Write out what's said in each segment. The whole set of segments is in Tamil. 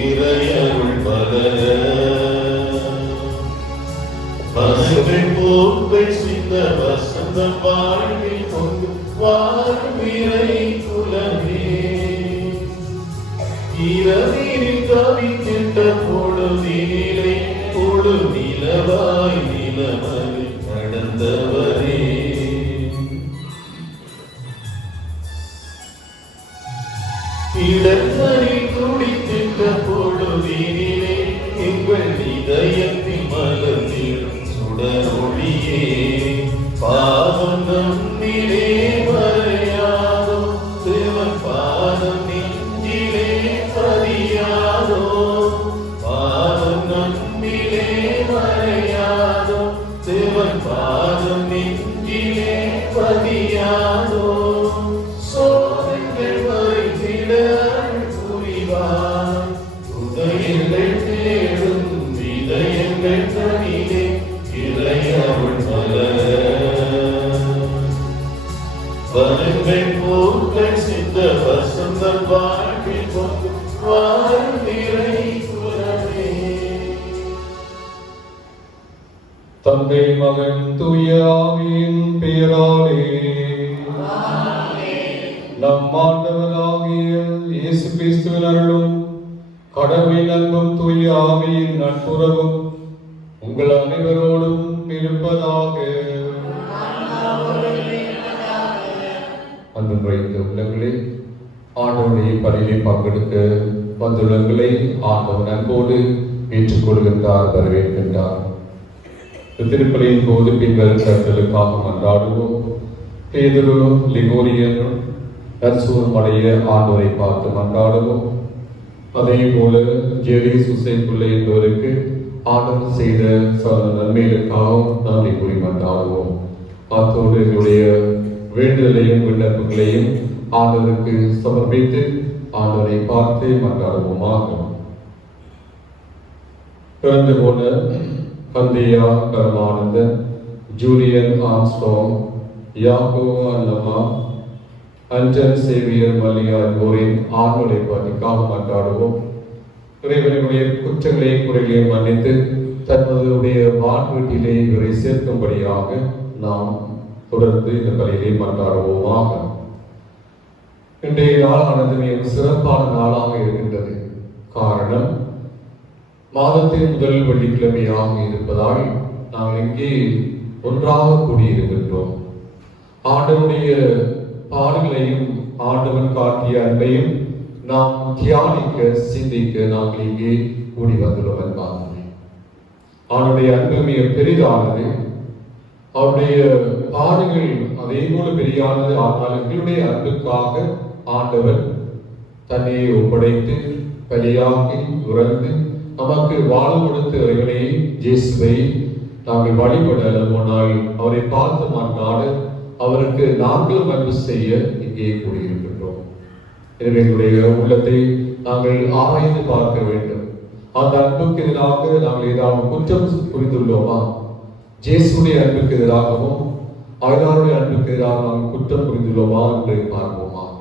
இறையருள் மலர மனங்கள் போக்கள் சிந்த வசந்தம் வாழ்வில் கொண்டு வாழ்விரை குலமே இரவினில் கவித்திட்ட பொழுதினிலே பொழு நிலவாய் நிலமதில் நடந்தவரே இடங்களில் துடித்திட்ட பொழுதினிலே எங்கள் இதயத்தில் மலர்ந்திடும் சுடரொளியே பாவம் நம்மிலே மறையாதோ தேவன் பாதம் நெஞ்சிலே பதியாதோ பாவம் நம்மிலே மறையாதோ தேவன் பாதம் நெஞ்சிலே பதியாதோ சோதனைகள் மறைந்திட புரிவார் உதயங்கள் தேடும் இதயங்கள் தனிலே இறையருள் மலர வனங்கள் போக்கள் சிந்த வசந்தம் வாழ்வில் கொண்டு வாழ்விரை குலமே. தந்தை மகன் தூய ஆவியின் பெயராலே நம் ஆண்டவராகிய இயேசு கிறிஸ்துவின் அருளும் கடவுளின் அன்பும் தூய ஆவியின் நட்புறவும் உங்கள் அனைவரோடும் இருப்பதாக. அன்பு நிறைந்த உள்ளங்களே, ஆண்டவருடைய பணியை பங்கெடுக்க வந்துள்ளங்களை ஆண்டவர் அன்போடு ஏற்றுக்கொள்கின்றார், வரவேற்கின்றார். திருப்பலியின் போது பின்வரும் கருத்தலுக்காக மன்றாடுவோம். பேதுரு லிகோரியன் நற்சூரம் அடைய ஆண்டவரை பார்த்து மன்றாடுவோம். அதே போல ஜெரி சுசைன் பிள்ளை என்பவருக்கு ஆண்டவர் செய்த நன்மைகளுக்காகவும் நன்றி கூறி மன்றாடுவோம். அத்தோடு எங்களுடைய வேண்டுதலையும் விண்ணப்பங்களையும் ஆண்டவருக்கு சமர்ப்பித்து ஆண்டவரை பார்த்து மன்றாடுவோமாக. பிறந்து போன கந்தியா கருமானந்தன், ஜூலியன் ஆம்ஸ்ட்ராங், யாக்கோ அல்லமா, அஞ்சன் சேவியர் மலியா என்போரின் ஆண்டவரை பார்த்துக்காக மன்றாடுவோம். இறைவனுடைய குற்றங்களையும் குறைகளையும் மன்னித்து தன்னுடைய வாழ்வீட்டிலே இவரை சேர்க்கும்படியாக நாம் தொடர்ந்து இந்த பலியிலே மன்றாடுவோமாக. இன்றைய நாளானது மிகவும் சிறப்பான நாளாக இருக்கின்றது. காரணம், மாதத்தின் முதல் வெள்ளிக்கிழமையாக இருப்பதால் நாம் இங்கே ஒன்றாக கூடியிருக்கின்றோம். ஆண்டவனுடைய பாடுகளையும் ஆண்டவன் காட்டிய அன்பையும் நாம் தியானிக்க சிந்திக்க நாங்கள் இங்கே கூடி வந்துள்ளோம் என்பார்கள். அவனுடைய அன்பு மிக பெரிதானது, அவருடைய பாடுகள் அதே போல பெரியானது. ஆனால் எங்களுடைய அன்புக்காக ஆண்டவர் தன்னையை ஒப்படைத்து பலியாக்கி உறந்து நமக்கு வாழ்வு கொடுத்த இறைவனை இயேசுவை நாங்கள் வழிபட போனால் அவரை பார்த்து மன்றாட அவருக்கு நாங்களும் அன்பு செய்ய இங்கே கூடியிருக்கின்றோம். எனவே எங்களுடைய உள்ளத்தை நாங்கள் ஆராய்ந்து பார்க்க வேண்டும். அந்த அன்புக்கு எதிராக நாங்கள் ஏதாவது குற்றம் புரிந்துள்ளோமா? இயேசுடைய அன்புக்கு எதிராகவும் அவருடைய அன்புக்கு எதிராக நாங்கள் குற்றம் புரிந்துள்ளோமா என்று பார்ப்போமாக.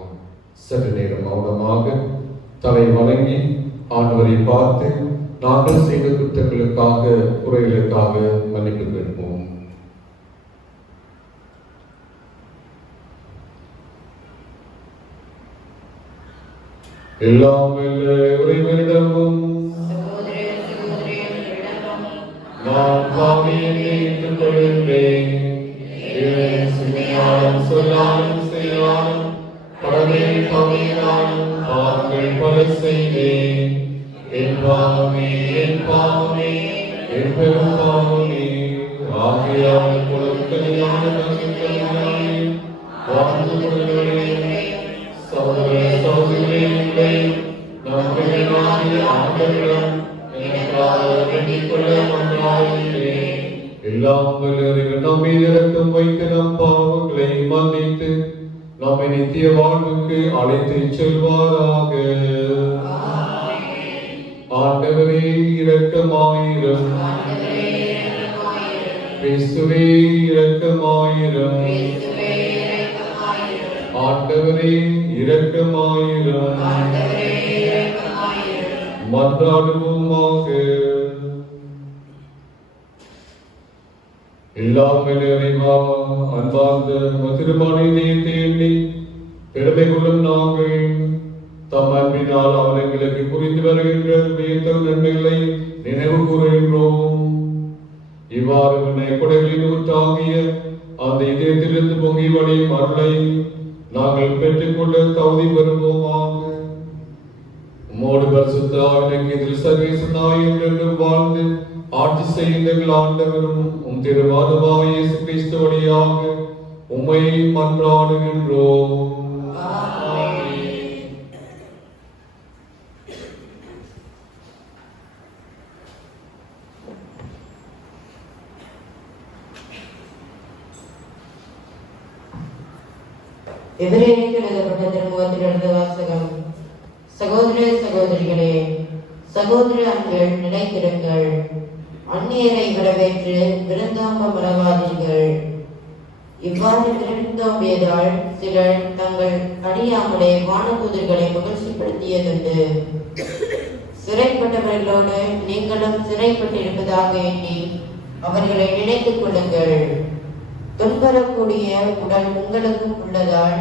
சற்று நேரம் மௌனமாக தலை வணங்கி ஆண்டவரை பார்த்து நாங்கள் செய்த குற்றங்களுக்காக குறைகளுக்காக மன்னிப்பு கேட்போம். எல்லாம் இறைவனிடமும் நான் பாவியை ஏற்றுக்கொள்கிறேன். சொல்லாலும் செய்யாலும் கடமை தவிராலும் பாவங்கள் பல செய்தேன். என் பாவமே என் பாவமே என் பெரும் பாவமே. ஆகையால் பொருட்களையான கருத்துக்களாலே வாழ்ந்து கொள்கிறேன். சகோதர சகோதரிகளை நம்பிக்கையாகிய ஆண்டவரிடம் எனக்காக வேண்டிக் கொள்ள மன்றாடுகிறேன். எல்லாம் வல்லவரின் நம்மை இறக்கம் வைத்து நம் பாவங்களை மன்னித்து நம்மை நித்திய வாழ்வுக்கு அழைத்து செல்வாராக. ஆண்டவரே இரக்கமாயிரும். கிறிஸ்துவே இரக்கமாயிரும். ஆண்டவரே இரக்கமாயிரும். மன்றாடுவோமாக. எல்லாம் இறைவா, அன்பார்ந்த திருமணி தேடி பெருமை கொள்ளும் நாங்கள் தம் அன்பினால் அவர் எங்களுக்கு புரிந்து வருகின்ற வியத்த நன்மைகளை நினைவு கூறுகின்றோம். இவ்வாறு கொடைகளின் ஊற்றாகிய அந்த இதயத்திலிருந்து பொங்கி வழியும் அருளை நாங்கள் பெற்றுக்கொள்ள தகுதி பெறுவோமாக. உம்மோடு பரிசுத்த ஆவியானவரின் சர்வேசனாய் என்றென்றும் வாழ்ந்து ஆட்சி செய்கின்ற ஆண்டவரும் உம் திருவாதமாக இயேசு கிறிஸ்து வழியாக உம்மை மன்றாடுகின்றோம். எபிரேயருக்கு எழுதப்பட்ட திருமுகத்திலிருந்து வாசகம். சகோதர சகோதரிகளே, சகோதர அன்பில் நிலைத்திருங்கள். அந்நியரை வரவேற்று விருந்தோம்ப மறவாதீர்கள். இவ்வாறு விருந்தோம்பியதால் சிலர் தங்கள் அறியாமலே வானதூதர்களை மகிழ்ச்சிப்படுத்தியதுண்டு. சிறைப்பட்டவர்களோடு நீங்களும் சிறைப்பட்டிருப்பதாக எண்ணி அவர்களை நினைத்துக் கொள்ளுங்கள். துன்பரக்கூடிய உடல் உங்களுக்கும் உள்ளதால்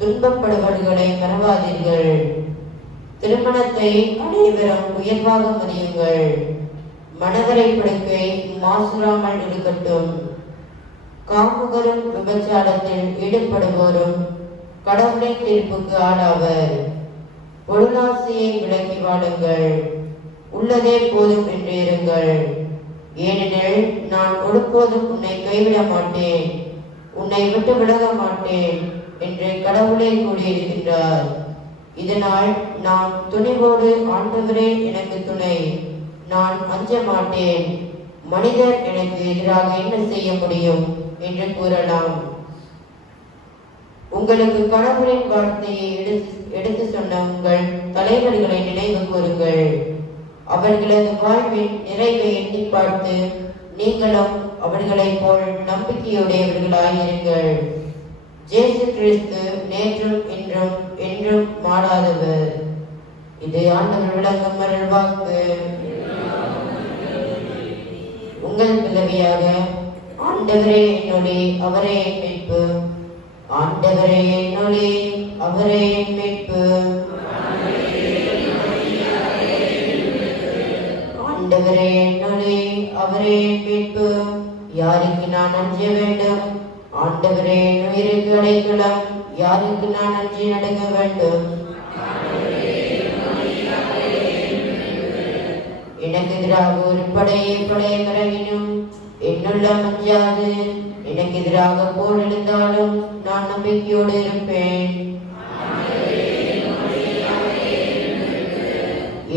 துன்பப்படுபவர்களை மறவாதீர்கள். திருமணத்தை அனைவரும் உயர்வாக மதியுங்கள். மணவரை படுக்கை மாசுராமல் இருக்கட்டும். காமுகரும் விபச்சாரத்தில் ஈடுபடுவோரும் கடவுளின் தீர்ப்புக்கு ஆளாவர். பொருளாசையை விலக்கி வாழுங்கள். உள்ளதே போதும் என்று இருங்கள். ஏனெனில் நான் ஒருபோதும் உன்னை கைவிட மாட்டேன், உன்னை விட்டு விலக மாட்டேன் என்று கடவுளே கூறியிருக்கின்றார். இதனால் நான் துணிவோடு ஆண்டவரே எனக்கு துணை, நான் அஞ்ச மாட்டேன், மனிதர் எனக்கு எதிராக என்ன செய்ய முடியும் என்று கூறலாம். உங்களுக்கு கடவுளின் வார்த்தையை எடுத்து சொன்ன உங்கள் தலைவர்களை நினைவு கூறுங்கள். அவர்களது வாழ்வின் நிறைவை எண்ணி பார்த்து நீங்களும் அவர்களைப் போல் நம்பிக்கையுடையவர்களாயிருங்கள். இயேசு கிறிஸ்து நேற்றும் இன்றும் என்றும் மாறாதவர். இது ஆண்டவர் விளங்கும் அருள் வாக்கு. உங்கள் பிறவியாக ஆண்டவரே என்னொளி, அவரே என் மீட்பு. ஆண்டவரே என்னொளி, அவரே என் மீட்பு. ஆண்டவரே என்னொளி, அவரே என் மீட்பு. யாருக்கு நான் அஞ்ச வேண்டும்? ஆண்டவரே என் உயிருக்கு அடைக்கலம். யாருக்கு நான் அஞ்சி நடுங்க வேண்டும்? எனக்கு எதிராக ஒரு படையை படையமரவினும் என்னுள்ளம் அஞ்சாது. எனக்கு எதிராக போர் எழுந்தாலும் நான் நம்பிக்கையோடு இருப்பேன்.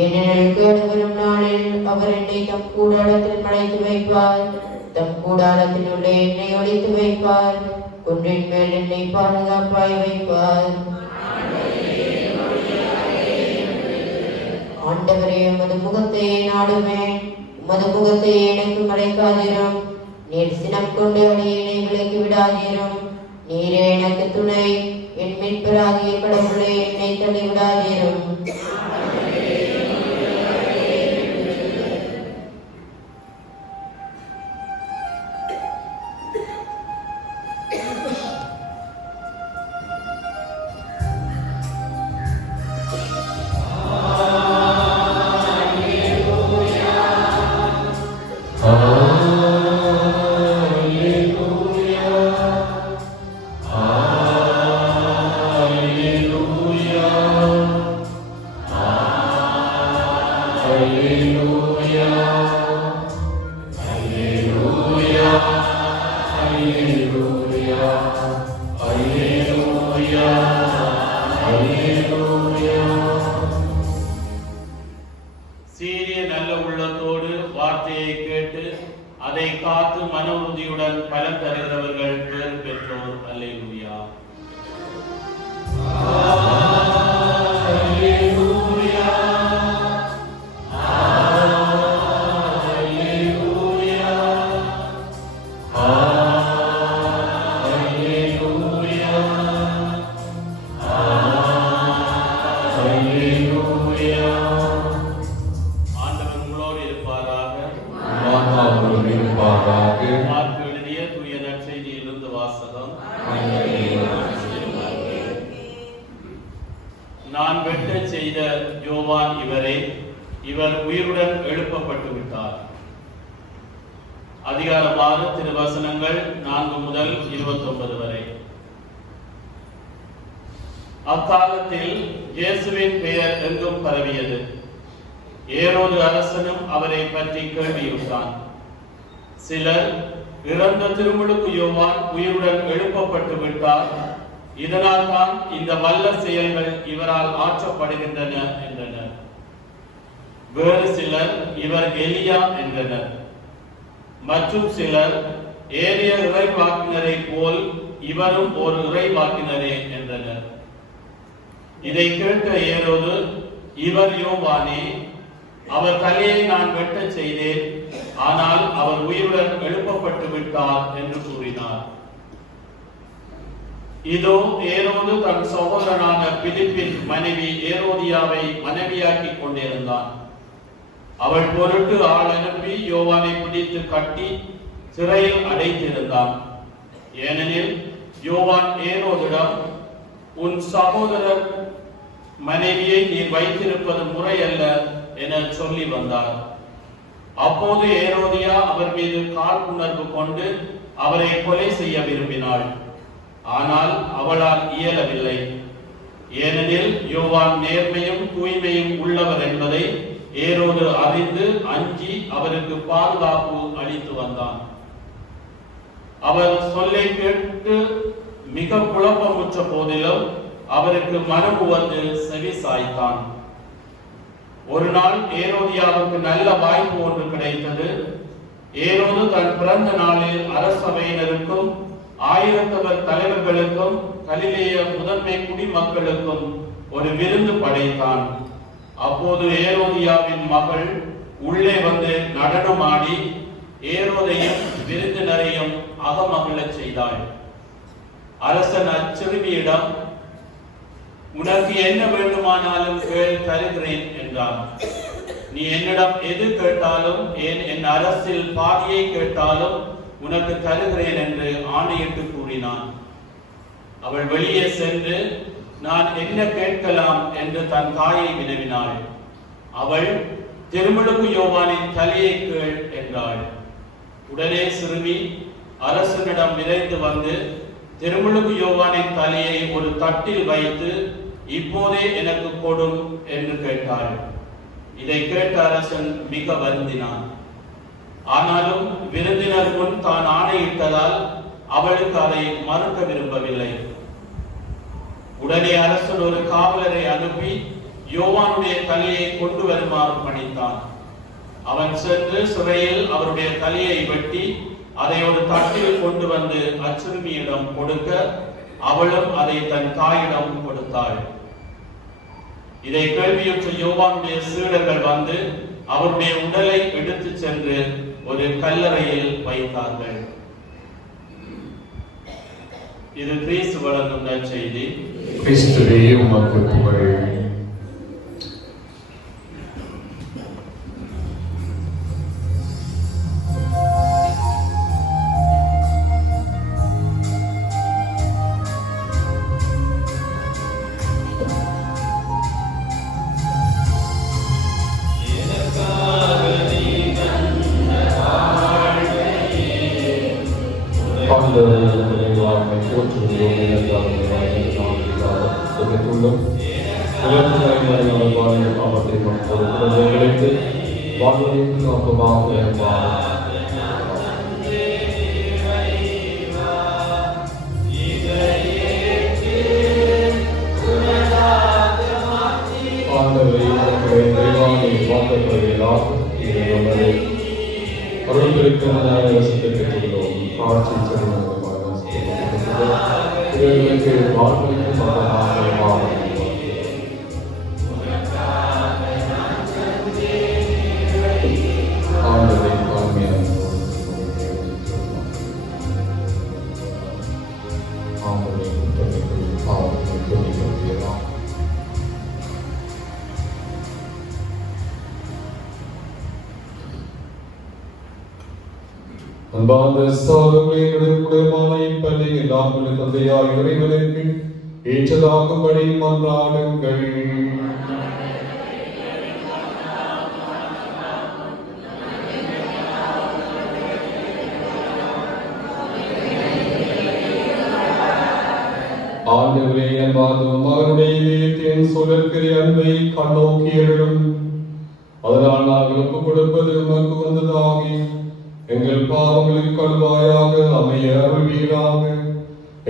ஏனெனில் கேடு வரும் நாளில் அவர் என்னை தம் கூடாரத்தில் மறைத்து வைப்பார். தம் கூடாரத்தில் உள்ள என்னை ஒழித்து வைப்பார். குன்றின் மேல் என்னை பாதுகாப்பாய் வைப்பார். ஆண்டவரே, உமது முகத்தையே நாடுவேன், உமது முகத்தையே எனக்கு மறைக்காதிரும். நீர் சினம் கொண்டு அடியேனை விலக்கி விடாதீரும். நீரே எனக்கு துணை, என் மீட்பராகிய கடவுளே, என்னை தள்ளிவிடாதீரும். சீரிய நல்ல உள்ளத்தோடு வார்த்தையை கேட்டு அதை காத்து மன உறுதியுடன் பலன் தருகிறவர்கள் பேர் பெற்றோர். அல்லேலூயா. இல்லை, இவர் உயிருடன் எழுப்பப்பட்டு விட்டார். அதிகாரம் 6 திருவசனங்கள் 4 முதல் 29 வரை. அக்காலத்தில் இயேசுவின் பெயர் எங்கும் பரவியது. ஏரோது அரசனும் அவரை பற்றி கேள்வியுற்றான். சிலர், இறந்த திருமுழுக்கு யோவான் உயிருடன் எழுப்பப்பட்டு விட்டார், இதனால் தான் இந்த வல்ல செயல்கள் இவரால் ஆற்றப்படுகின்றன என்றனர். வேறு சிலர், இவர் எலியா என்றனர். மற்றும் சிலர், ஏறிய இறைவாக்கினரை போல் இவரும் ஒரு இறைவாக்கினரே என்றனர். இதை கேட்ட ஏரோது, இவர் யோவானே, அவர் தலையை நான் வெட்டச் செய்தேன், ஆனால் அவர் உயிருடன் எழுப்பப்பட்டு விட்டார் என்று கூறினார். இதோ ஏரோது தன் சகோதரனான பிலிப்பின் மனைவி ஏரோதியாவை மனைவியாக்கிக் கொண்டிருந்தான். அவள் பொருட்டு ஆள் அனுப்பி யோவானை பிடித்து கட்டி சிறையில் அடைத்திருந்தான். ஏனெனில் யோவான் ஏரோதிடம், உன் சகோதரர் மனைவியை நீ வைத்திருப்பது முறையல்ல என சொல்லி வந்தார். அப்போது ஏரோதியா அவர் மீது காழ்ப்புணர்வு கொண்டு அவரை கொலை செய்ய விரும்பினாள். ஆனால் அவளால் இயலவில்லை. ஏனெனில் யோவான் நேர்மையும் தூய்மையும் உள்ளவர் என்பதை ஏரோது அறிந்து அஞ்சி அவருக்கு பாதுகாப்பு அளித்து வந்தான். அவர் சொல்லை கேட்டு மிக குழப்பமுற்ற போதிலும் அவருக்கு மனம் வந்து செவி சாய்த்தான். ஒரு நாள் ஏரோதியாவுக்கு நல்ல வாய்ப்பு ஒன்று கிடைத்தது. ஏரோது தன் பிறந்த நாளில் அரசவையினருக்கும் ஆயிரத்தவர் தலைவர்களுக்கும் கலிலேய முதன்மை குடிமக்களுக்கும் ஒரு விருந்து படைத்தான். அப்போது ஏரோதியாவின் மகள் உள்ளே வந்து நடனமாடி ஏரோதையும் விருந்தினரையும் அகமகிழச் செய்தாள். அரசன் அச்சிறுமியிடம், உனக்கு என்ன வேண்டுமானாலும் கேள், தருகிறேன் என்றான். நீ என்னிடம் எது கேட்டாலும், என் அரசில் பாதியை கேட்டாலும் உனக்கு தருகிறேன் என்று ஆணையிட்டு கூறினான். அவள் வெளியே சென்று, நான் என்ன கேட்கலாம் என்று தன் தாயை வினவினாள். அவள், திருமுழுக்கு யோவானின் தலையை கேள் என்றாள். உடனே சிறுமி அரசனிடம் விரைந்து வந்து திருமுழுக்கு யோவானின் தலையை ஒரு தட்டில் வைத்து, இப்போதே எனக்கு கொடும் என்று கேட்டாள். இதை கேட்ட அரசன் மிக வருந்தினான். ஆனாலும் விருந்தினர் முன் தான் ஆணையிட்டதால் அவளுக்கு அதை மறுக்க விரும்பவில்லை. உடனே அரசன் ஒரு காவலரை அனுப்பி யோவானுடைய தலையை கொண்டு வருமாறு பணித்தான். அவன் சென்று சிறையில் அவருடைய தலையை வெட்டி அதை ஒரு தட்டில் கொண்டு வந்து அச்சிறுமியிடம் கொடுக்க, அவளும் அதை தன் தாயிடம் கொடுத்தாள். இதை கேள்வியுற்ற யோவானுடைய சீடர்கள் வந்து அவருடைய உடலை எடுத்து சென்று ஒரு கல்லறையில் வைத்தார்கள். இது கிறிஸ்து வழங்கும் நற்செய்தி. கிறிஸ்துவே உமக்கு புகழ். அன்பார்ந்த சகோதரர்களே, குடும்பமான இப்பலி எல்லாம் தந்தையார் இறைவனுக்கு ஏற்றதாகும்படி மன்றாடுங்கள். ஆண்டவரே என்பாதும் அவருடைய இதயத்தின் சுழற்கிற அன்பை கண்ணோக்கியலும் அதனால் நாங்கள் ஒப்புக் கொடுப்பது உமக்கு வந்ததாகி எங்கள் பாவங்களுக்கு கழுவாயாக அமைய அருள்வீராக.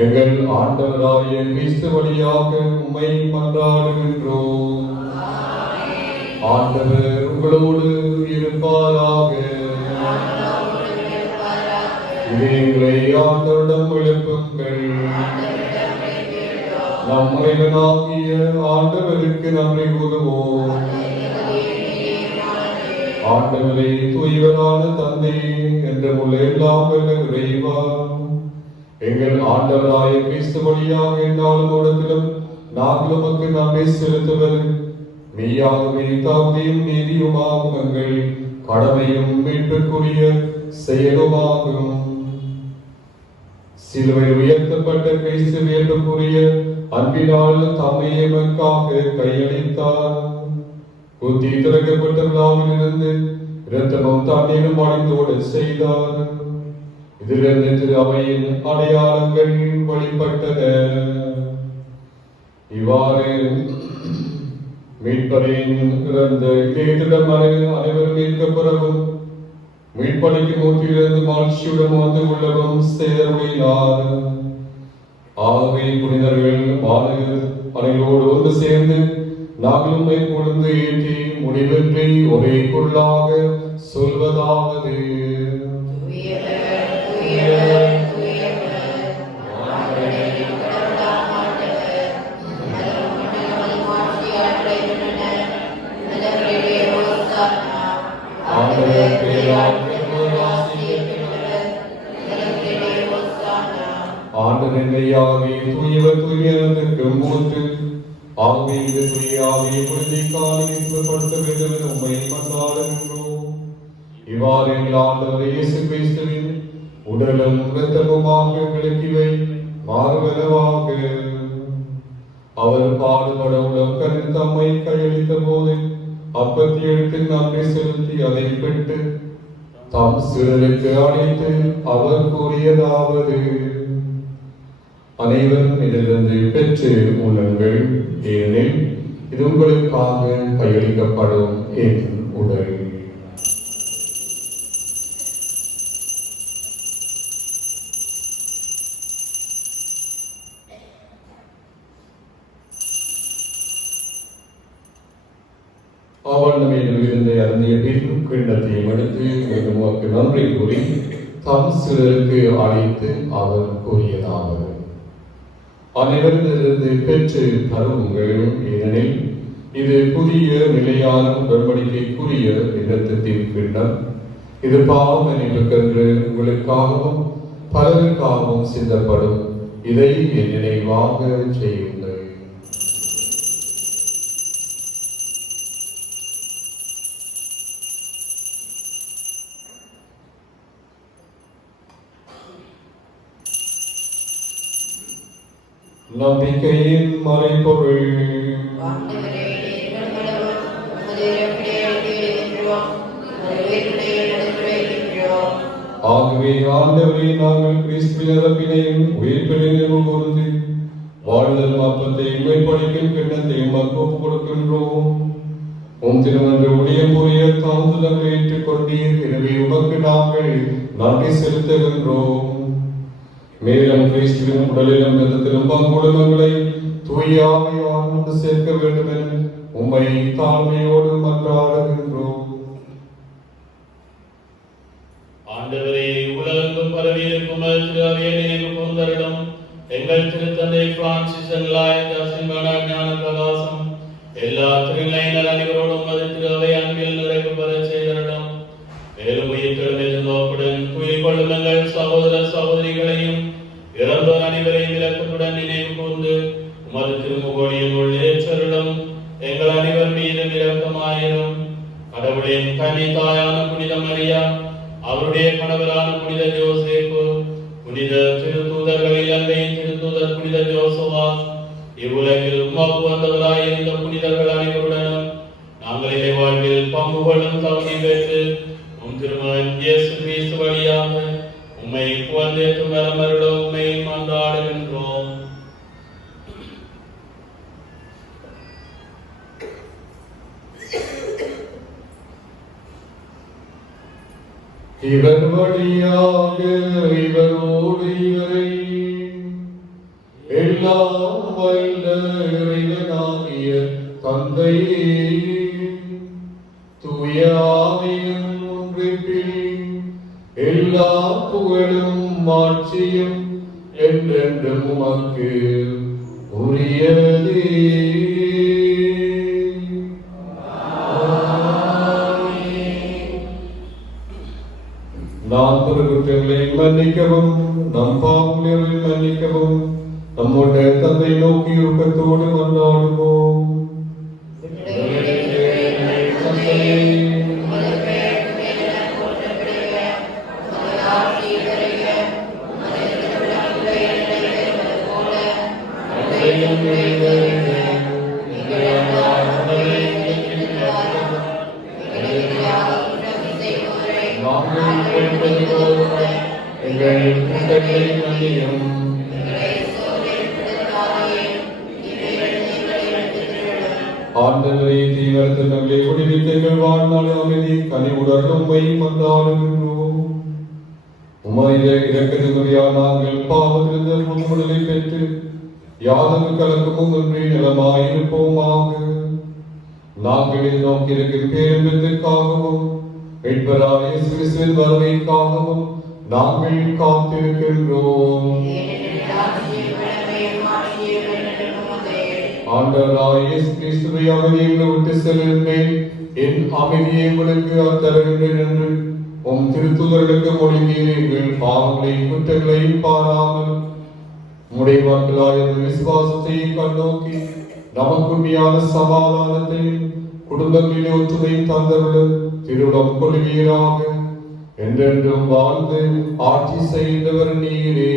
எங்கள் ஆண்டவராகிய கிறிஸ்து வழியாக உம்மை மன்றாடுகின்றோம். ஆண்டவர் உங்களோடு இருப்பாராக. இதயங்களை ஆண்டவரிடம் எழுப்புங்கள். நம் இறைவனாகிய ஆண்டவருக்கு நன்றி கூறுவோம். ஆண்டவரே, தூயவரான தந்தை என்று உள்ள எல்லாம் வல்ல இறைவா, எங்கள் ஆண்டவராய கிறிஸ்து வழியாக என்னாலும் இடத்திலும் நாங்கள் உமக்கு நன்றி செலுத்துவது மெய்யாகவே தாழ்மையும் நீதியுமாகும் எங்கள் கடமையும் மீட்புக்குரிய செயலுமாகும். சிலுவையில் உயர்த்தப்பட்ட கிறிஸ்து வேண்டுக்குரிய அன்பினால் தம்மை எமக்காக கையளித்தார். குத்தி திறக்கப்பட்ட விழாவிலிருந்து இரத்தமும் தண்ணீரும் அடைந்தோடு செய்தார். இதிலிருந்து திரு அவையின் அடையாளங்கள் வெளிப்பட்டன. இவ்வாறு மீட்பரின் இறந்த இதயத்திடம் அனைவரும் மீட்கப்பெறவும் மீட்படைக்கு மூத்திலிருந்து மகிழ்ச்சியுடன் வந்து உள்ளவும் செய்தருளினார். ஆகவே புனிதர்கள் மாணவர்கள் அனைவரோடு ஒன்று சேர்ந்து நாங்களும் பொழுது ஏற்றி முடிவெற்றி ஒரே குரலாக சொல்வதாவது: ஆண்டவரையாகி தூயவர் தூயவனுக்கும் போது ஆகவே இந்த தூயாவியை புனிதை காலிப்படுத்த வேண்டும் என உம்மை மன்றாடுகின்றோம். இவ்வாறு எங்கள் ஆண்டவர் இயேசு கிறிஸ்துவின் உடலும் இரத்தமுமாக விளக்கிவை மாறுவனவாக. அவர் பாடுபட உடம் கருத்து தம்மை கையளித்த போது அப்பத்தி எடுத்து நன்றி செலுத்தி அதை பெற்று தம் சிறருக்கு அழைத்து அவர் கூறியதாவது: அனைவரும் இதிலிருந்து பெற்று உண்ணுங்கள், ஏனெனில் இது உங்களுக்காக கையளிக்கப்படும் என் உடல். அவள் நம்மிடம் இருந்த அருந்திய பின் கிண்ணத்தையும் எடுத்து உமக்கு நன்றி கூறி தம் சிலருக்கு அழைத்து அவர் கூறியதாவது: அனைவரிலிருந்து பெற்று தருவுங்கள், ஏனெனில் இது புதிய நிலையான உடன்படிக்கைக்குரிய இரத்தத்தின் கிண்ணம். இது பாவ மன்னிப்புக்கென்று உங்களுக்காகவும் பலருக்காகவும் சிந்தப்படும். இதை என் நினைவாக செய்யுங்கள். நம்பிக்கையின் மறைபொருள். ஆகவே ஆண்டவரே, நாங்கள் கிறிஸ்துவின் இறப்பினையும் உயிர்ப்பினையும் கூர்ந்து வாழ்தல் அப்பத்தை உண்மைப்படிக்கும் கிண்ணத்தையும் ஒப்புக் கொடுக்கின்றோம். உம் திருமன்ற ஊழியம் புரிய தாழ்ந்துதங்களை ஏற்றுக்கொண்டீர். எனவே உமக்கு நாங்கள் நன்றி செலுத்துகின்றோம். மேலும் கிறிஸ்துவின் உடலிலும் இரத்தத்திலும் பங்குடுமங்களை தூய ஆவியால் கொண்டு சேர்க்க வேண்டும் என உம்மை தாழ்மையோடு மன்றாடுகின்றோம். ஆண்டவரே, உலகெங்கும் பரவி இருக்கும் நினைவு கூர்ந்தருளும். எங்கள் திருத்தந்தை பிரான்சிஸ் ஞான பிரகாசம் எல்லா திருநிலையினர் அனைவரோடும் அது திரு அவை அன்பில் நிறைவு பெற செய்தருளும். மேலும் உயிர்த்தெழுந்தோப்புடன் உயிர் கொள்ளும் எங்கள் சகோதர சகோதரிகளையும் இறந்தோர் அனைவரையும் இலக்கத்துடன் நினைவு கூர்ந்து உமது திருமுகோடியின் ஏற்றருளும். எங்கள் அனைவர் மீது இரக்கமாயிரும். கடவுளின் கன்னி தாயான புனித மரியா, அவருடைய கணவரான புனித யோசேப்பு, புனித திருத்தூதர்களில் அன்னை திருத்தூதர் புனித ஜோசவா, இவ்வுலகில் உமக்கு வந்தவராயிருந்த புனிதர்கள் அனைவருடனும் நாங்கள் இறை வாழ்வில் பங்கு கொள்ளும் தகுதி பெற்று உம் திருமகன் இயேசு கிறிஸ்து வழியாக உம்மை புகழ்ந்தேற்றும் வரமருளும் உம்மை மன்றாடுகின்றோம். இவர் வழியாக இவரோடு இவரை எல்லாம் வல்ல இறைவனாகிய தந்தையே தூய ஆவியின் ஒன்றிப்பில் எல்லா புகழும் மாட்சியும் என்றென்றும் உமக்கு உரியதே. நாம் குற்றங்களை மன்னிக்கவும் நம் பாவங்களை மன்னிக்கவும் நம்முடைய தந்தை நோக்கி உருக்கத்தோடு கொண்டாடுவோம். ஆண்டவரே தீவிரத்தினங்களை குடிவித்தங்கள் வாழ்நாள் அமைதி கனிவுடன் உம்மை மன்றாடுகின்றோம். உம்முடைய இரக்கத்தினுடைய நாங்கள் பாவத்திலிருந்து முன்முதலை பெற்று யாதொரு கலக்கமும் இன்றி நலமாயிருப்போமாக. நாங்கள் நோக்கி இருக்கும் பேரன்பத்திற்காகவும் மீட்பராகிய இயேசு கிறிஸ்துவின் வருகைக்காகவும் நாங்கள் காத்திருக்கின்றோம். ஆண்டவராகிய இயேசு கிறிஸ்துவை அமைதியை விட்டு செல்லுங்கள், என் அமைதியை உங்களுக்கு தருகின்றேன் என்று உம் திருத்தூதர்களுக்கு மொழிந்தீர்கள். பாவங்களை குற்றங்களை பாராமல் உம்முடைய மக்களாய் விசுவாசத்தை கண்ணோக்கி நமக்குண்மையான சமாதானத்தை குடும்பங்களில் ஒற்றுமை தந்தருடன் திருவிழம் கொள்வீராக. என்றென்றும் வாழ்ந்து ஆட்சி செய்தவர் நீரே.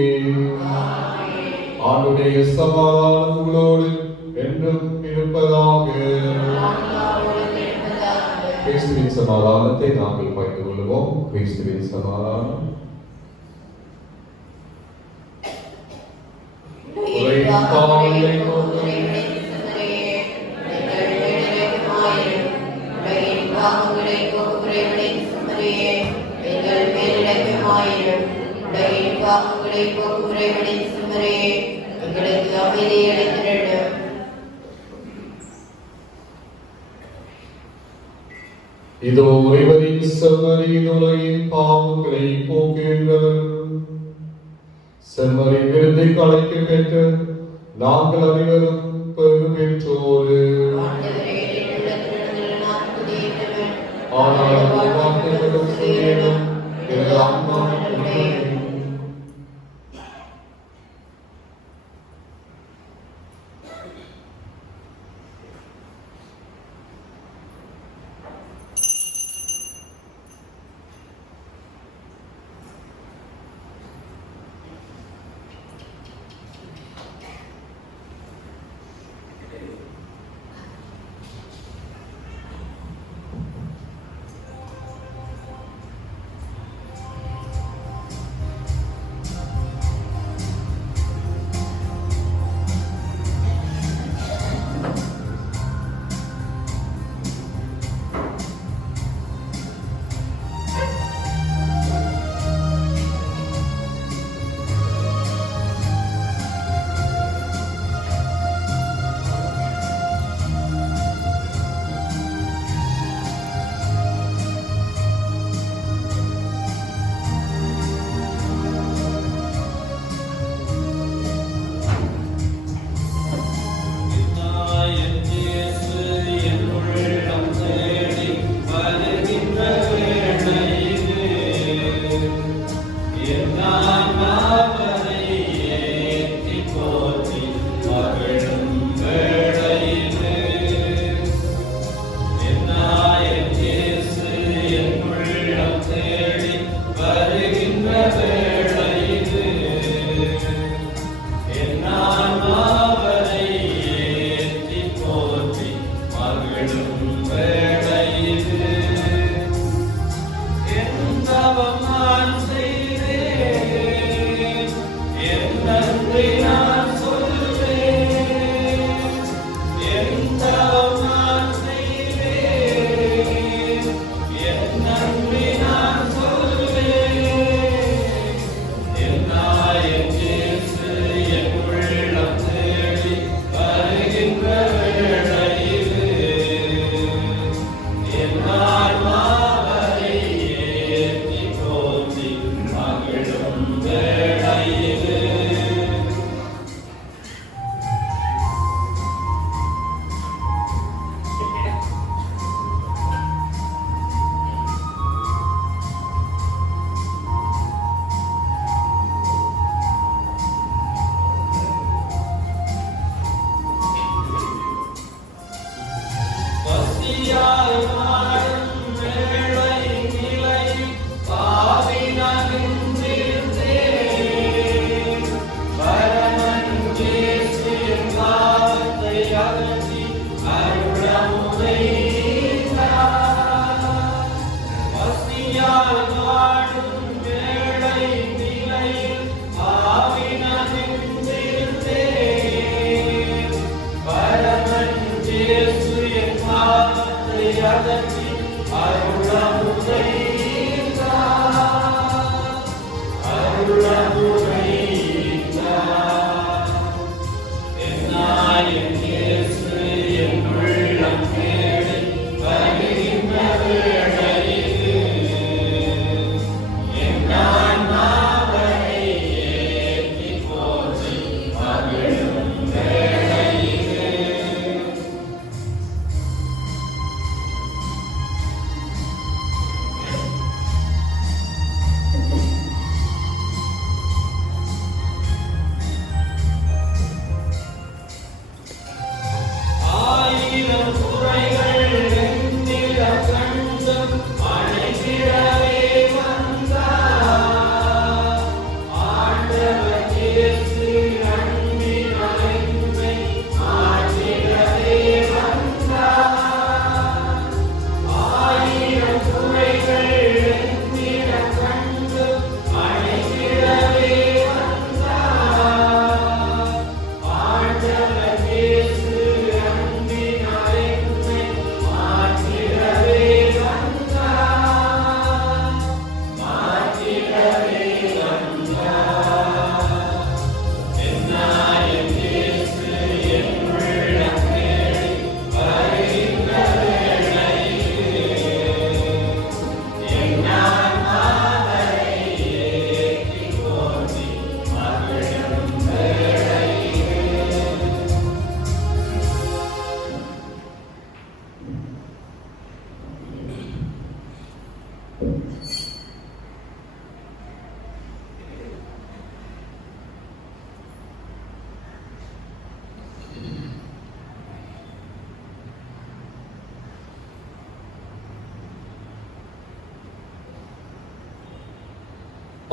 ஆண்டுடைய சமாதானம் உங்களோடு என்றும் இருப்பதாக. கிறிஸ்துவின் சமாதானத்தை நாங்கள் பகிர்ந்து கொள்வோம். கிறிஸ்துவின் சமாதானம். இதோ இவரின் செம்மறியின் உலகின் பாவங்களை போக்குகின்றவர். செம்மறி விருதை கலைக்க பெற்று நாங்கள் அனைவரும் பெரு பெற்றோரு. ஆனால் வார்த்தைகளும் சொல்லிடும் எனது ஆன்மா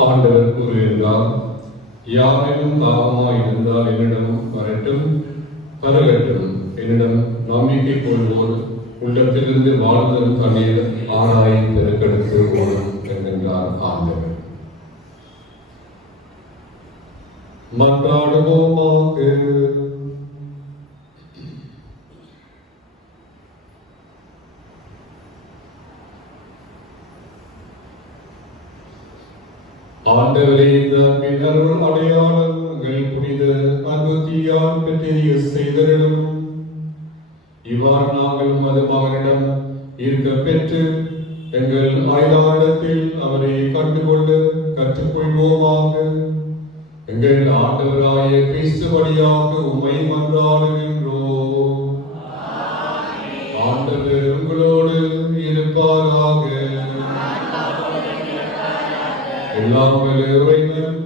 ஆண்டவர் கூறுகிறார், யாரெனும் தாகமாய் இருந்தால் என்னிடம் வரட்டும், பரகட்டும். என்னிடம் நம்பிக்கை கொள்வோர் உள்ளத்திலிருந்து வாழ்ந்தது தண்ணீர் ஆராய் பெருக்கெடுத்து ஓடும் என்கின்றார் ஆண்டவர். மன்றாடுவோமாக. ஆண்டவரே, இந்த அன்பின் அருள் அடையாளங்கள் புனித அன்புத்தியால் பெற்றெரிய செய்தரிடம் இவ்வாறு நாங்கள் உமது மகனிடம் இருக்க பெற்று எங்கள் அயலாரிடத்தில் அவரை கண்டுகொள்ள கற்றுக்கொள்வோமாக. எங்கள் ஆண்டவராய கிறிஸ்து வழியாக உம்மை மன்றாடுகின்றோம். ஆண்டவர் உங்களோடு இருப்பாராக. எல்லாம் இறைவன்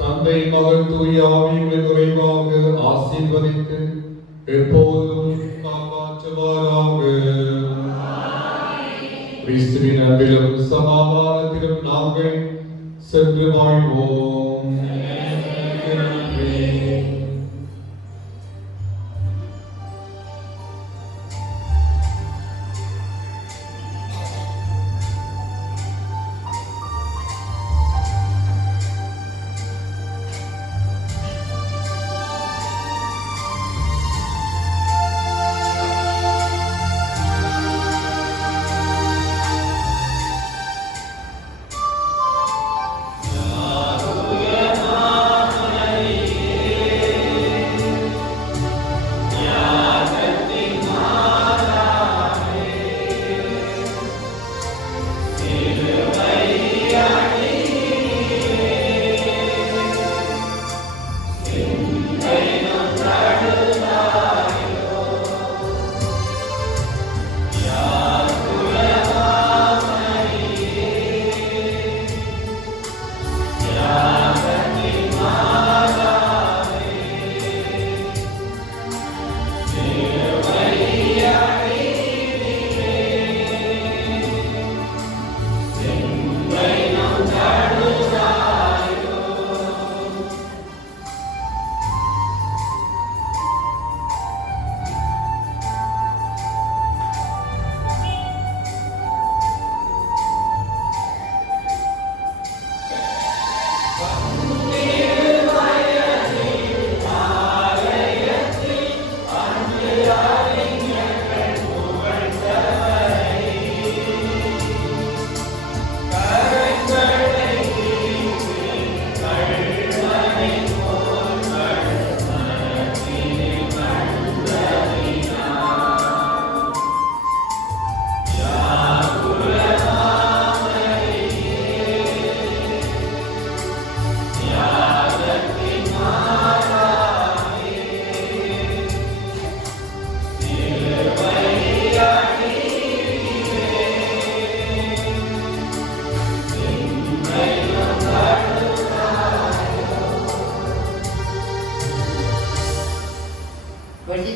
தந்தை, மகன், தூய ஆவியை குறைவாக ஆசீர்வதித்து எப்போதும் காப்பாற்றுவாராக. கிறிஸ்துவின் அன்பிலும் சமாதானத்திலும் நாங்கள் சென்று வாழ்வோம்.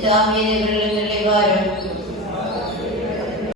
தாமியவர்கள் நிலைவாரும்